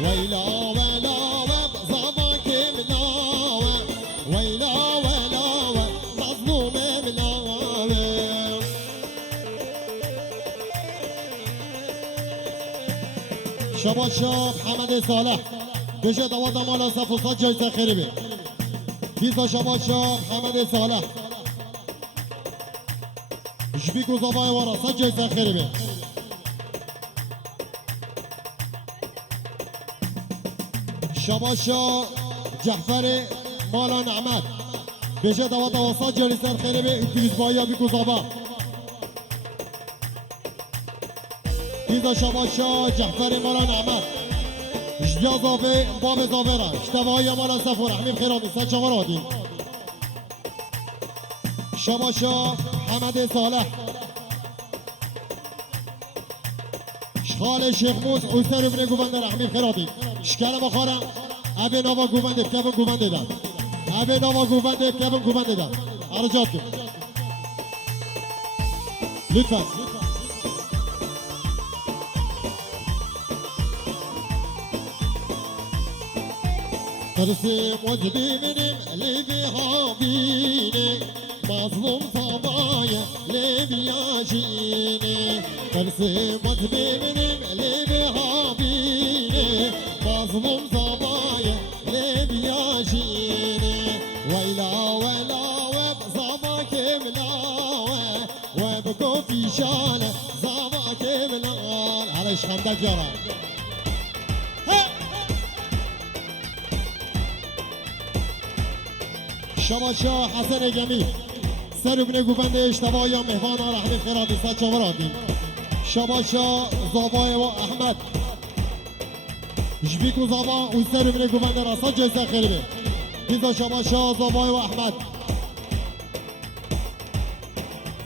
ويلا ولا وبزبك ملاوة ويلا ولا ومظلوم ملاوة شباب شاب حمد صالح بشه دواد مالا صفوصات جایزه خیلی بیزا شباب شاب حمد صالح جبی گذابای وارا صد جایزه خیلی شباشا جعفر مالا نعمت بشه دواد واسط جایزه خیلی اتیویز بایا بی گذابا بیزا شباشا جعفر مالا نعمت جدیا زاوه باب زاوه را اشتباهی مالا صفور حمیم خیرامی سد شما را دیم شباشا حمد صالح شخال شیخ موز اوستر ابن گوونده رحمیم خیرامی شکل بخارم ابی نوا گوونده کبن گوونده داد ابی نوا گوونده کبن گوونده داد عرجات کن لطفا ترسم وذبي منم لبي هابيني مظلوم طبايا لبي ياجيني ترسم وذبي منم لبي هابيني مظلوم طبايا لبي ياجيني ويلا ولا وبزبك ملاوة وبكو في شانة زبك ملاوة على شخندك يا رب شباشا حسن گمی سر ابن گوونده اشتباه یا مهمان رحمه خیراتی سد شما را دیم شباشا زابای و احمد جبیکو زابا و سر ابن گوونده را سد جایزه خیلی بیزا شباشا زابای و احمد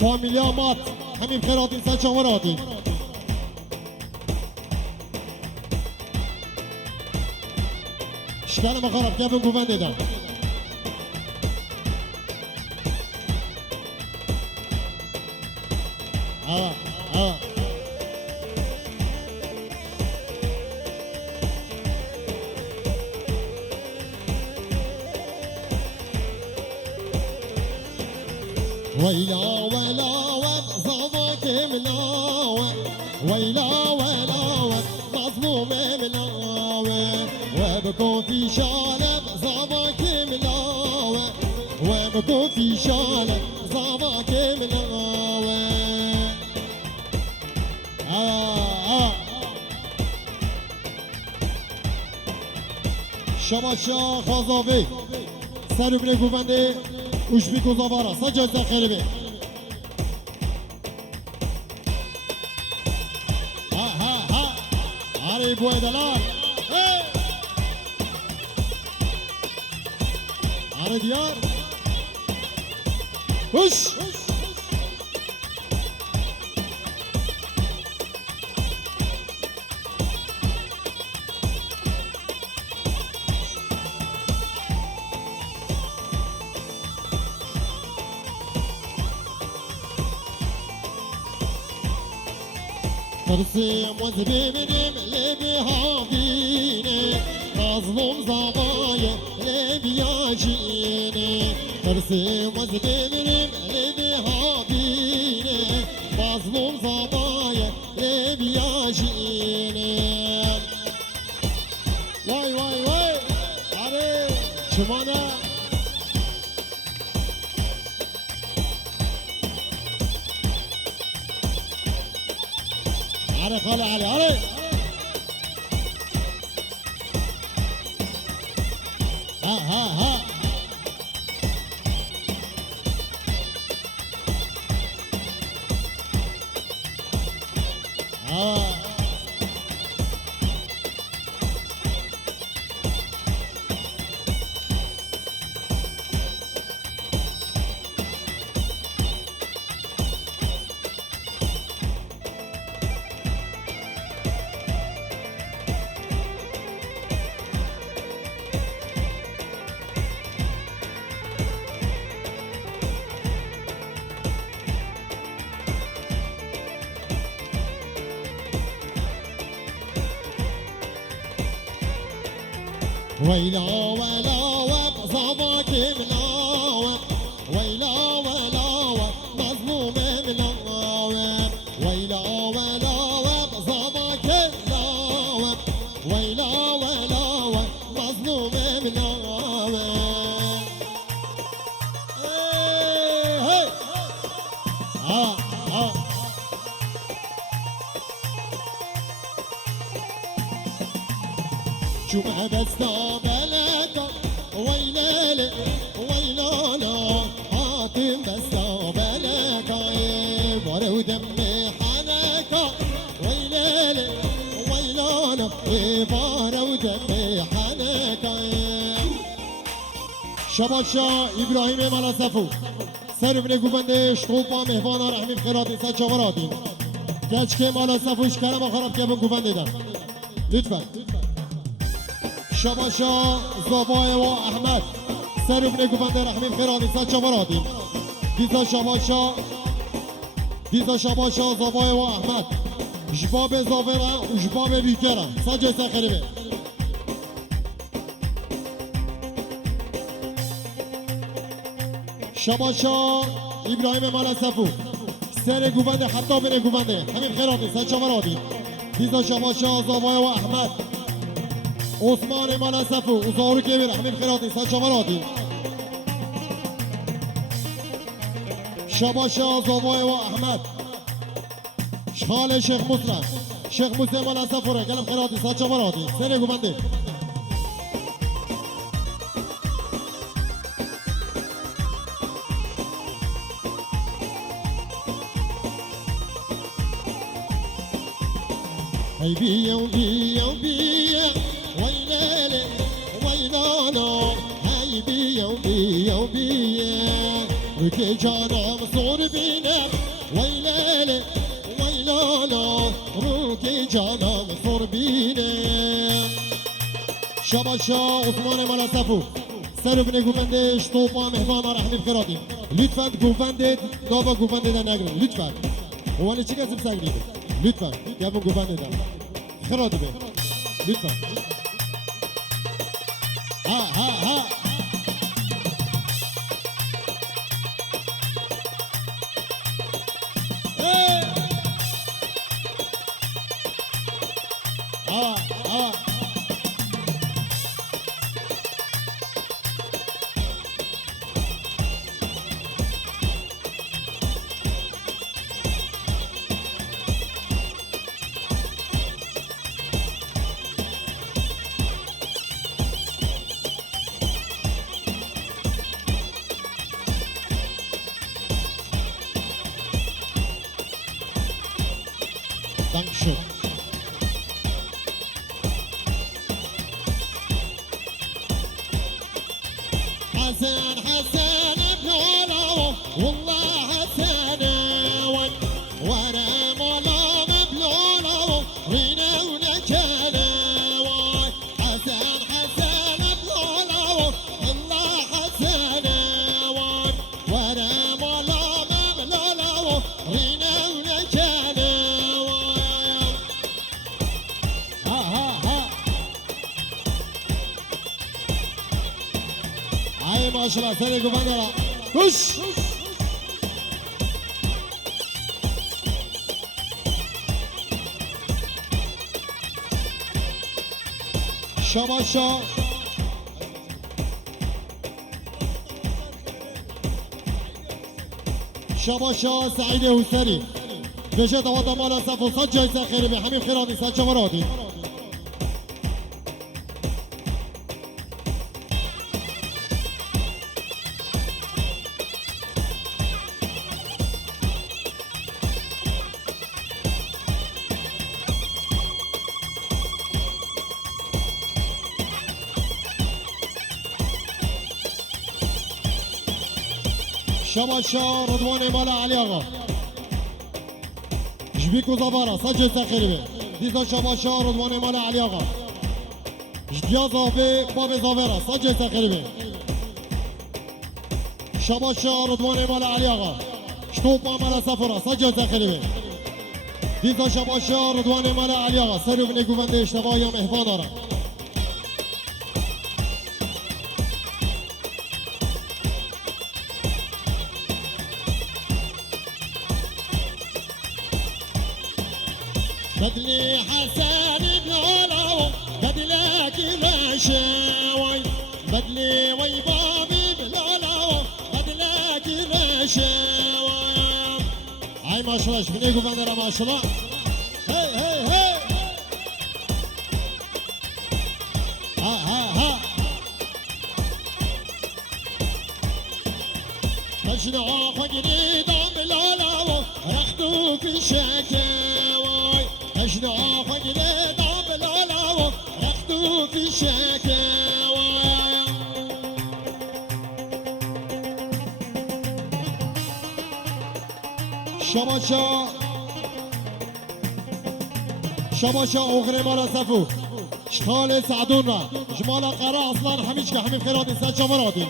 فامیلیا مات همین خیراتی سد شما را دیم شکل مخارب که ابن گوونده دام ويلا ولا وبزبك ملاوة ويلا ولا مظلوم ملاوة وبكون في شالب زبك ملاوة وبكون في شالب زبك ملاوة شباشا خازاوی سر ابن گوونده اوشبی گذابارا سجازه خیلی بی ها آره بوی دلال آره دیار خوش ترسم وذبي منم لبي هابيني مظلوم زبايا لبي ياجيني ترسم وذبي منم لبي هابيني مظلوم زبايا لبي ياجيني واي واي واي علي شمانا علي خالي علي علي ها ويلا ولا وقصبك ملاوم ويلا ولا ومظلوم ملاوم ويلا ولا وقصبك ملاوم ويلا ولا ومظلوم ملاوم هي جمعة بستا بلدا ويلالي ويلالا حاتم بستا بلدا بارو دمي حنكا ويلالي ويلالا بارو دمي حنكا شباشا إبراهيم ملاسفو سر ابن گوبندش توپا مهوانا رحمی خیراتی سا چاورادی گچ که ملاسفوش کرم خراب که بن گوبنده دن لطفا شباشا زبای و احمد سر ابن گوبنده رحمی خیراتی سا چاورادی دیزا شباشا زبای و احمد جباب زاورا و جباب بیکرا سا جیسا خریبه شباشا ابراهیم ملاسفو سر گوبنده حتی بره گوبنده همین خیراتی سچا مرادی دیزا شباشا زاوای و احمد عثمان ملاسفو ازارو که بره همین خیراتی سچا مرادی شباشا زاوای و احمد شخال شیخ مسلم شیخ مسلم ملاسفو ره گلم خیراتی سچا مرادی سر گوبنده هاي بيا وبيا وبيا ويلالي ويلانا هاي بيا وبيا وبيا وكي جانا مصور بينا ويلالي ويلانا وكي جانا مصور بينا شباشا عثمان ملاسفو سر ابن گوبندش توپا مهوانا رحمی خیراتی لطفا گوبنده دابا گوبنده دا نگرن لطفا وانی چی کسب سنگیده لطفا گبن گوبنده دا خیراتی به لطفا ها Dankeschön. حسن حسن بلولا والله حسن وانا مولا بلولا رينا ونكالا حسن حسن بلولا والله حسن وانا مولا بلولا رينا ونكالا هاي ما شاء الله سري قبندرة كش شباشا شباشا سعيد حسني بجد وضع مالا صفو صد جايزة خيري بحميم خيراتي صد جمراتي شباشا رضوان مالا علي آقا جبيكو زفارة سجل سخيري ديزا شباشا رضوان مالا علي آقا جديا زافي باب زفارة سجل سخيري شباشا رضوان مالا علي آقا شطوبا مالا سفرة سجل سخيري ديزا شباشا رضوان مالا علي آقا سرو بني قوبنده اشتغايا مهفان آرا بدلي حسن بلالا بدلك رشاوي بدلي ويبابي بلالا بدلك رشاوي هاي ما شاء الله شبني قفندرة ما شاء الله هي هي هي ها ها ها مجنوع فقري دام بلالا رختو في شكاوي مجنوع فقري دام بلالا رختو في شكاوي شباشا اغري مالا سفو شخال سعدون را جمالا قرا اصلا حميش که همین خیرات انسان جمراتي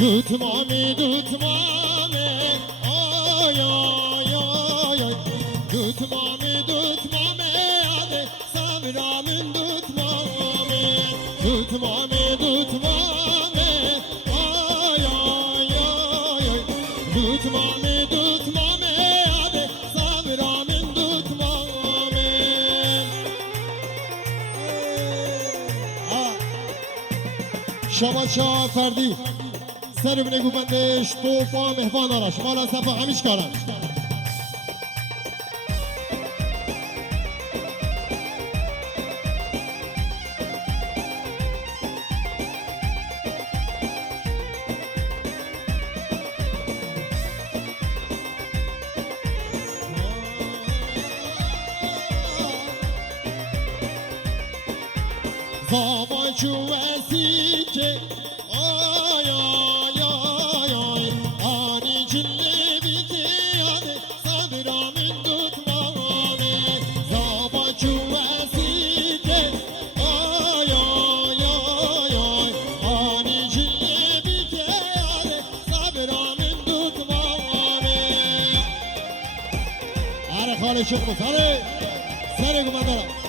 دوت مامي آي آي آي آي دوت مامي عادي سامرا من دوت مامي آي آي آي آي دوت مامي عادي سامرا من دوت مامي شباشا فردی سر بنه گوبندش توفا مهوان آرش مالا صفا همیش کارن زاما جوازی که آی آی آی آی آنی جلی بیتی یاده صبرا من دوت مامه زاما جوازی که آی آی آی آی آنی جلی بیتی یاده صبرا من دوت مامه آره خاله شکر سره گمدارم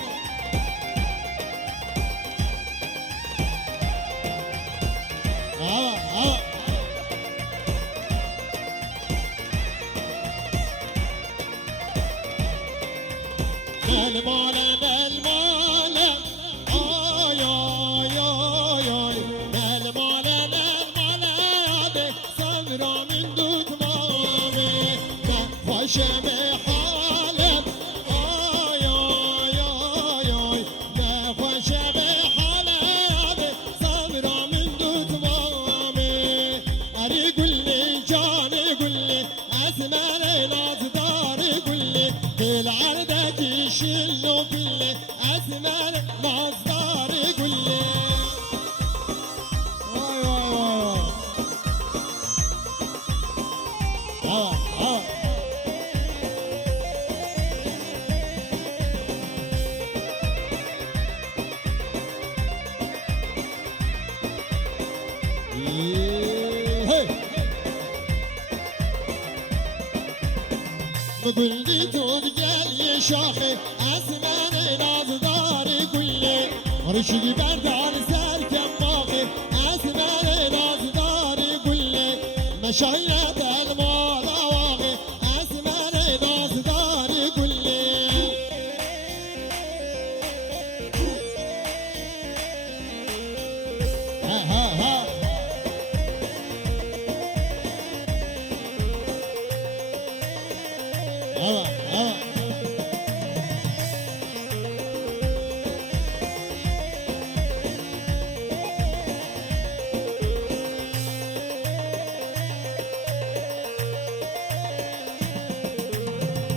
بقولي تود قال شاخي اسمان نازدار كله رشقي بردار سار كماخي اسمان نازدار كله مشايات المال واغي اسمان نازدار كله ها ها ها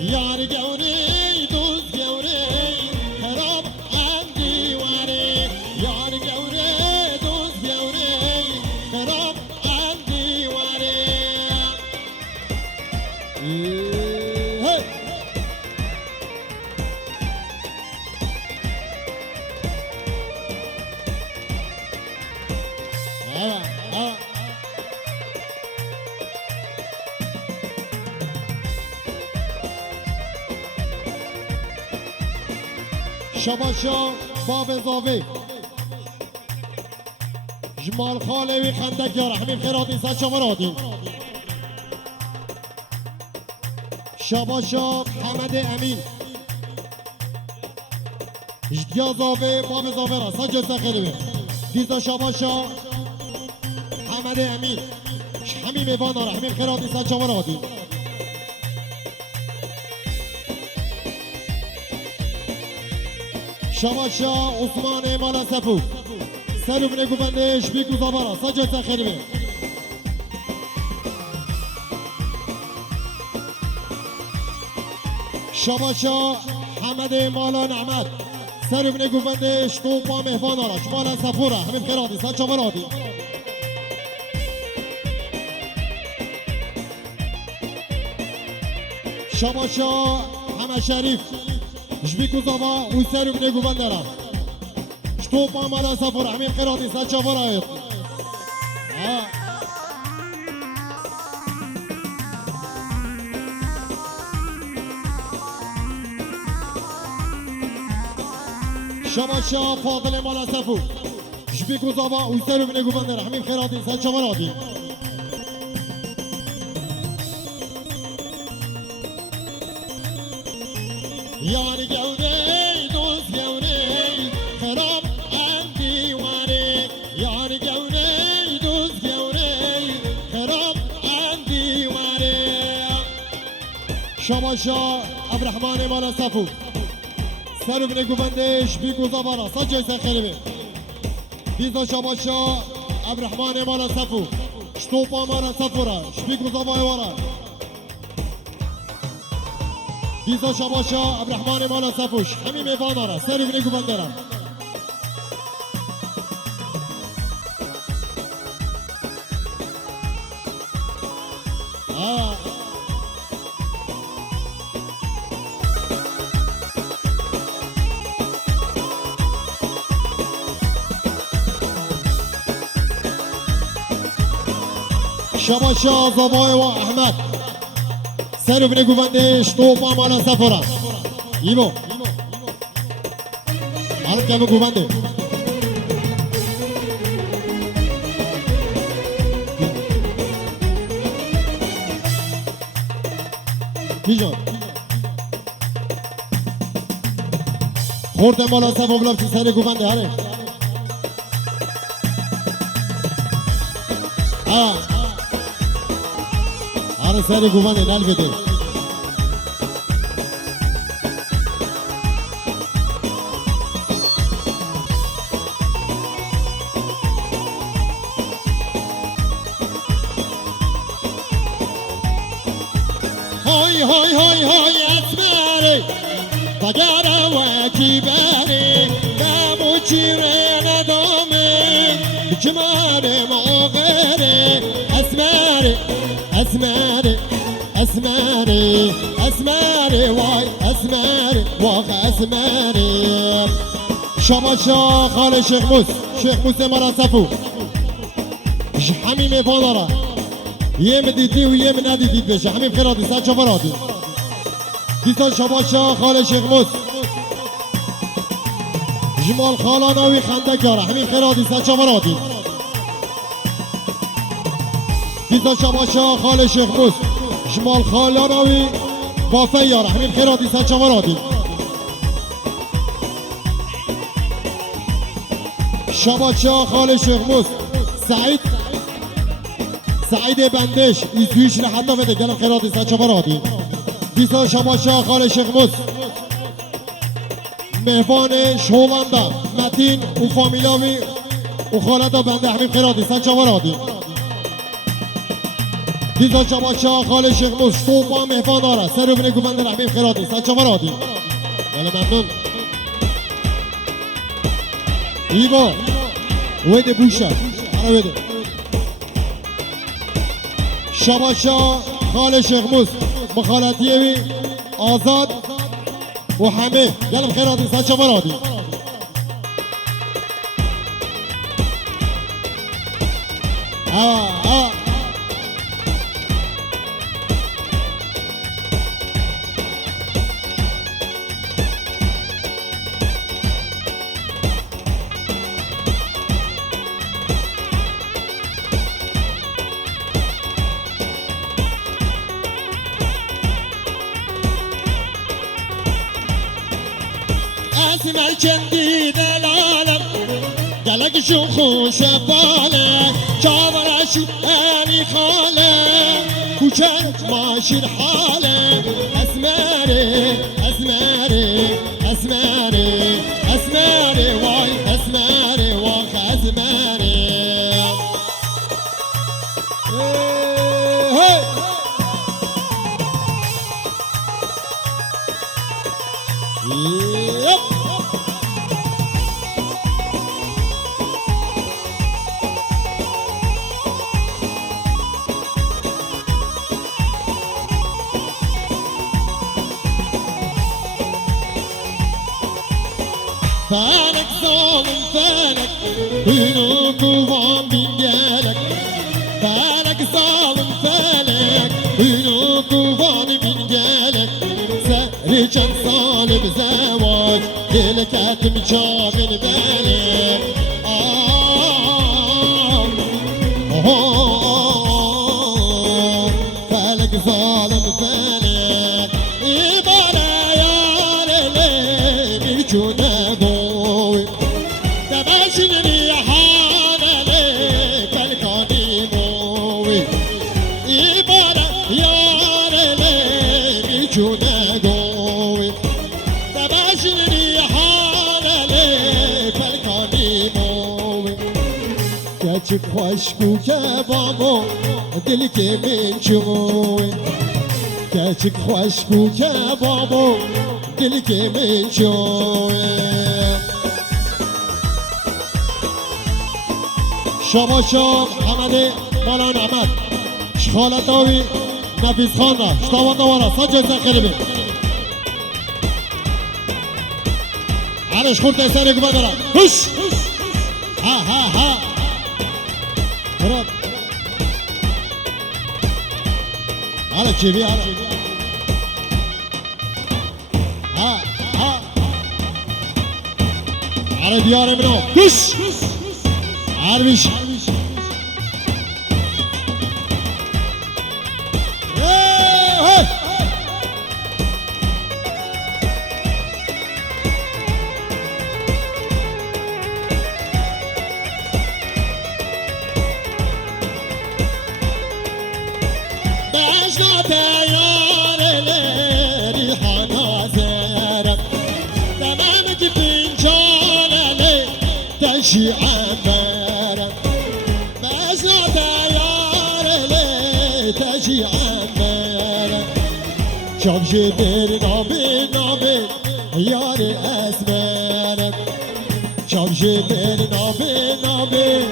یار گوری دوست گوری خراب اندی واری یار گوری دوست گوری خراب اندی واری شباشا باب زاوی جمال خالوی خندق یا رحمیم خیراتی سا چمرادی شباشا حمد امین جدیا زاوی باب زاوی را سا جسا خیلی دیزا شباشا حمد امین حمیم ایوانا رحمیم خیراتی سا چمرادی شباشا عثمان مالا سفو سلو بنه گوبندش بیگو زبارا سجا خیلی شباشا حمد مالا نعمت سلو بنه گوبندش توپا مهوان آراش مالا سفورا همین خیرادی سجا مرادی شباشا همه شریف جبیکو زبا و سلو بنه گوبندرا توپا مالا سفر همین خیراتی سچا فرایت شباشا فاضل مالا سفر جبیکو زبا و سلو بنه گوبندرا همین خیراتی سچا فرایت یاری گوده دوست گوده خراب شباشا عبدالرحمن مالا صفو سلو بنه گوبندش بیگو زبارا سجای سخیلی بیزا شباشا عبدالرحمن مالا صفو شتوپا مالا صفو را شبیگو زبای وارا بیزا شباشا عبدالرحمن مالا صفوش همین میوانا را سلو بنه گوبنده را شباشا زبای و احمد سلو بنه گوبندش توپا مالا سفرا ایبو عرب کمه گوبنده بیجان خورده مالا سفر بلاب چی سر گوبنده هره سری گوبنده نل بده های های های های اسمره فجر و کیبره دمو چیره ندامه بجماره مغره اسمره اسمره اسمره اسمره وای اسمره واخ اسمره شباشا خال شیخ موس مرا صفو حمیم فادارا یم دیدی و یم ندیدید بشه همین خیراتی سچا فرادی دیسا شباشا خال شیخ موس جمال خالاناوی خنده کاره همین خیراتی سچا فرادی دیزا شباشا خال شیخ موس جمال خالاناوی بافه یاره همین خیراتی سچا فرادی شباشا خال شیخ موس سعید بندش ایزویش لحظه بده گلم خیراتی سچا فرادی دیسا شباشا خال شیخ موس مهوان شولاندا متین و فامیلاوی و خالدا بنده همین خیراتی سچا فرادی دیزا شباشا خال شیخ موس توپا مهوان داره سر بنه گوبنده همین خیراتی سچا فرادی بله ممنون ایبا ویده بوشه آره ویده شباشا خال شیخ موس مخالطیوی آزاد و همه گلم خیراتی سچا فرادی اسمر کندی دلالم گلگشون خوش باله چاورشی امی خاله کوچن ماشیر حاله اسمره اسمره اسمره اسمره وای اسمره واخ اسمره فالك ظالم فالك بينك وبين بنجالك فالك ظالم فالك بينك وبين بنجالك رجال صالب زواج ليلك اتمشى من بالك فالك ظالم فالك إبالا يا ليلي بجنة بوي تباشرني حانا ليك الكوني موي إبالا يا ليلي بجنة بوي تباشرني حانا ليك الكوني موي كاتشك خوشكو كبابو دلك من جوي كاتشك خوشكو كبابو دلك من جوي شما شام حمد مالان احمد شخالتاوی نفیس خان را شتاوان دوارا سنجا زخیری بید عرش خورد ایسان اگو بدارم هش ها ها ها براد عرش چیبی عرش ها ها عرش دیار منو هش عربیش باشنا تيار لي حنا زارك تمامك فنجان لي تشي عمارك باشنا تيار لي تشي عمارك شوف جدير نابي نابي يار اسمارك شوف جدير نابي نابي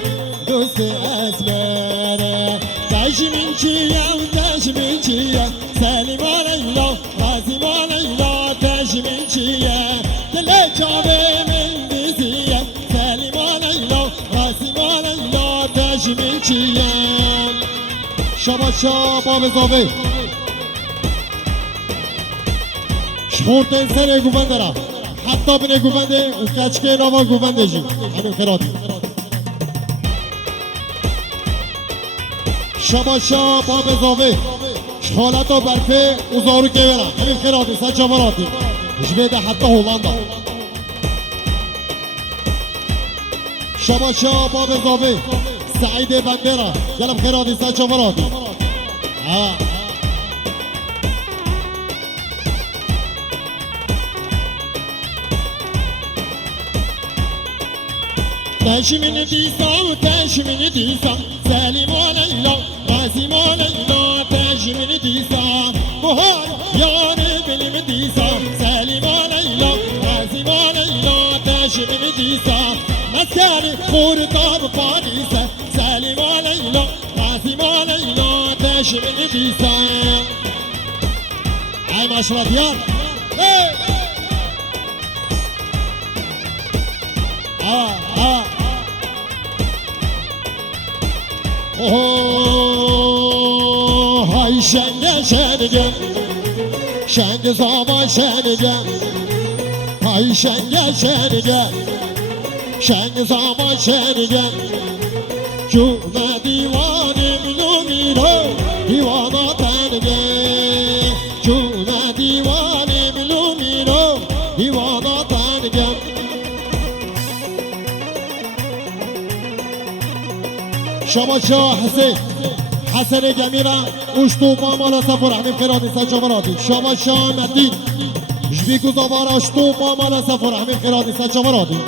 دوست اسمارك تشي من چيا من چیه سلیمان ایلا غازیمان ایلا تش من چیه دل جابه من دیزیه سلیمان ایلا غازیمان ایلا تش من چیه شما باب زاوی شخورت انسان گوونده را حتی بینه گوونده و کچکه ناما گوونده جی همین خیراتی شما باب زاوی شخالت و برفه اوزارو که برن همین خیراتی سن جواراتی جبیده حتی هولاندا شما باب زاوی سعید بندره گلم خیراتی سن جواراتی تشمین دیسا و تشمین دیسا سلیم و لیلا قاسم و لیلا تشمین دیسا بهار یار بلیم دیسا سلیم و لیلا قاسم و لیلا تشمین دیسا مسکر خوردار پاریسا سلیم و لیلا قاسم و لیلا تشمین دیسا ای ماشالله دیار های شنگ شنگم شنگ زاما شنگم های شنگ شنگم شنگ زاما شنگم چون دیوانه منو میرو دیوانا تنگه چون دیوانه منو میرو دیوانا تنگم شما شاه حسین حسن جمیرا اشتوپا مالا سفر حمیم خیرادی سجاورادی شما شاه مدین جبیکو زوارا اشتوپا مالا سفر حمیم خیرادی سجاورادی